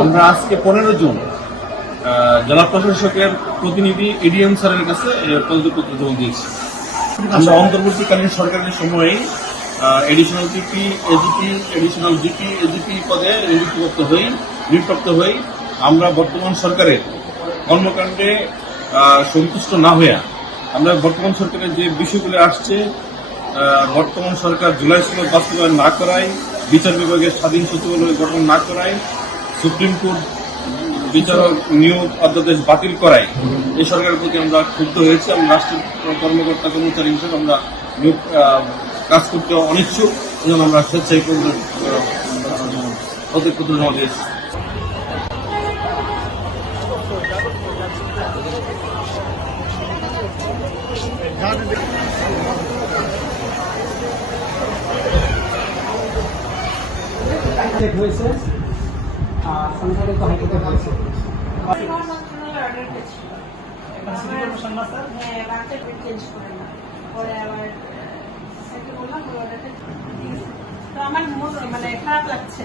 আমরা আজকে 15 জুন জেলা প্রশাসকের প্রতিনিধি এডিএম স্যারের কাছে পদত্যাগপত্র জমা দিয়েছি। আমরা অন্তর্বর্তীকালীন সরকারের সময়ে এডিশনাল পিপি, এজিপি, এডিশনাল জিপি, এজিপি পদে নিযুক্ত হই। আমরা বর্তমান সরকারের কর্মকাণ্ডে সন্তুষ্ট না হয়ে আমরা বর্তমান সরকারের যে বিষয়গুলো আসছে, বর্তমান সরকার জুলাই সনদ বাস্তবায়ন না করায়, বিচার বিভাগের স্বাধীন সচিবালয় গঠন না করায়, সুপ্রিম কোর্ট বিচারক নিয়োগ অধ্যাদেশ বাতিল করায় এই সরকারের প্রতি আমরা ক্ষুব্ধ হয়েছি। আমরা রাষ্ট্রীয় কর্মকর্তা কর্মচারী হিসেবে আমরা কাজ করতে অনিচ্ছুক, এবং আমরা স্বেচ্ছায় পদত্যাগপত্র জমা দিয়েছি। হয়েছে সংখ্যাগরিষ্ঠ হাইকোর্টে হয়েছে। আমার মানে খারাপ লাগছে।